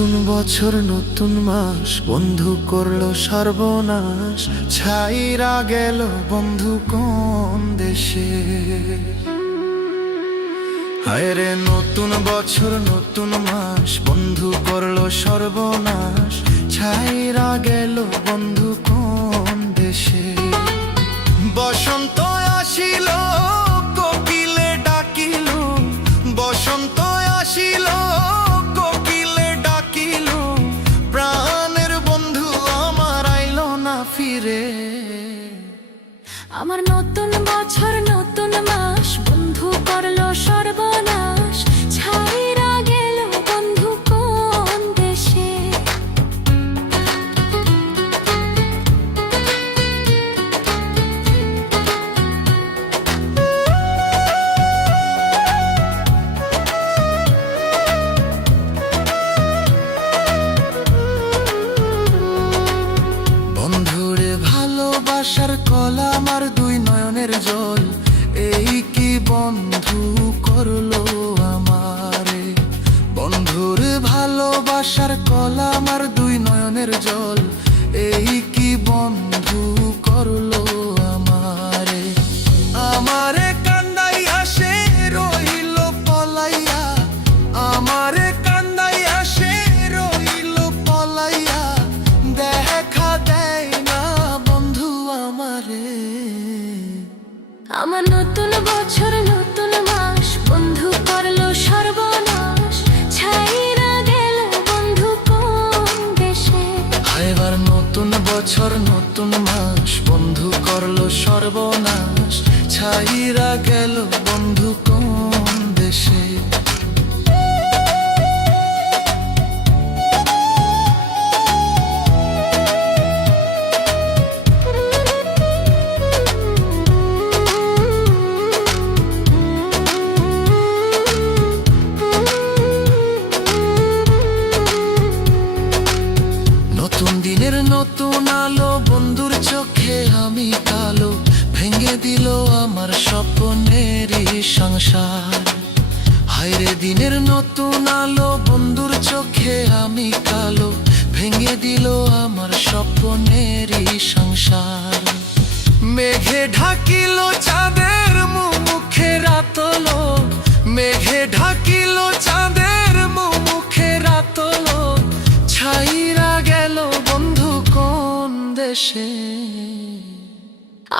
নতুন বছর নতুন মাস, বন্ধু করলো সর্বনাশ। ছাইরা গেল বন্ধু কোন দেশে। হায় রে নতুন বছর নতুন মাস, বন্ধু করলো সর্বনাশ। ছাইরা গেল বন্ধু কোন দেশে। বসন্ত আসিল কোকিলে ডাকিল, বসন্ত আসিল কোকিলে ডাকিল, প্রাণের বন্ধু আমার আইলো না ফিরে। আমার নতুন বছর নতুন মাস, বন্ধু করলো সর্বনাশ। ছাইরা গেল বন্ধু কোন দেশে। বন্ধুরে ভালোবাসার কলা আমার দুই নয়নের জল, এই কি বন্ধু করলো আমারে। বন্ধুরে ভালোবাসার কলা আমার দুই নয়নের জল, এই কি বন্ধু করলো আমারে। আমারে কান্দাইয়া সে রইল পলাইয়া, আমারে কান্দাইয়া সে রইল পলাইয়া, দেখা দেয় না বন্ধু আমারে। আমার নতুন বছর নতুন মাস, বন্ধু করলো সর্বনাশ। ছাইরা গেল বন্ধু কোন দেশে। এবার নতুন বছর নতুন মাস, বন্ধু করলো সর্বনাশ। ছাইরা গেল বন্ধু কোন দেশে। নতুন দিনের নতুন আলো, বন্ধুর চোখে আমি কালো, ভেঙে দিল আমার স্বপ্নেরই সংসার। হায়রে দিনের নতুন আলো, বন্ধুর চোখে আমি কালো, ভেঙে দিল আমার স্বপ্নেরই সংসার। মেঘে ঢাকিল চাঁদের মুখে রাতলো, মেঘে ঢাকিল চাঁদের মুখে রাতলো, ছাইরা গেল বন্ধু কোন দেশে।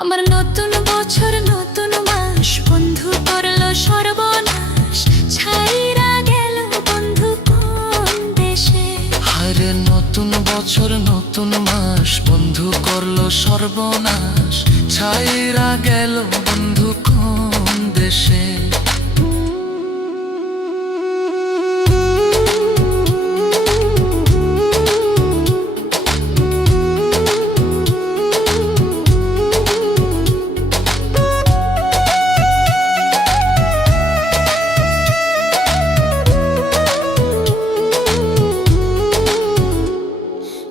আমার নতুন বছর নতুন মাস, বন্ধু করলো সর্বনাশ। ছাইরা গেল বন্ধু কোন দেশে। হায়রে নতুন বছর নতুন মাস, বন্ধু করলো সর্বনাশ। ছাইরা গেল বন্ধু কোন দেশে।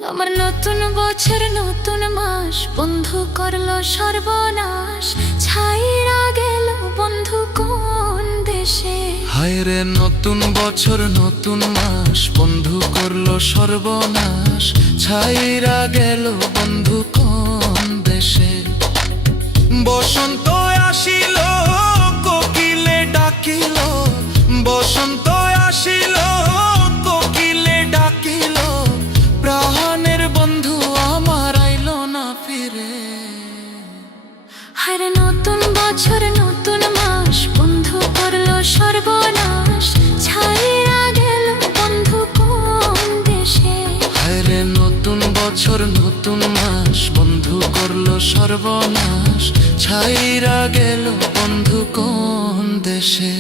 আমার নতুন বছর নতুন মাস, বন্ধু করলো সর্বনাশ। ছাইরা গেল বন্ধু কোন দেশে। হায়রে নতুন বছর নতুন মাস, বন্ধু করলো সর্বনাশ। ছাইরা গেল বন্ধু কোন দেশে। বসন্ত আসিল কোকিলে ডাকিল, বসন্ত আসিল কোকিলে ডাকিল, প্রাণের বন্ধু আমার আইলো না ফিরে। হায়রে নতুন বছর নতুন মাস, বন্ধু করলো সর্বনাশ। ছাইরা গেল বন্ধু কোন দেশে। হায়রে নতুন বছর নতুন মাস, বন্ধু করলো সর্বনাশ। ছাইরা গেল বন্ধু কোন দেশে।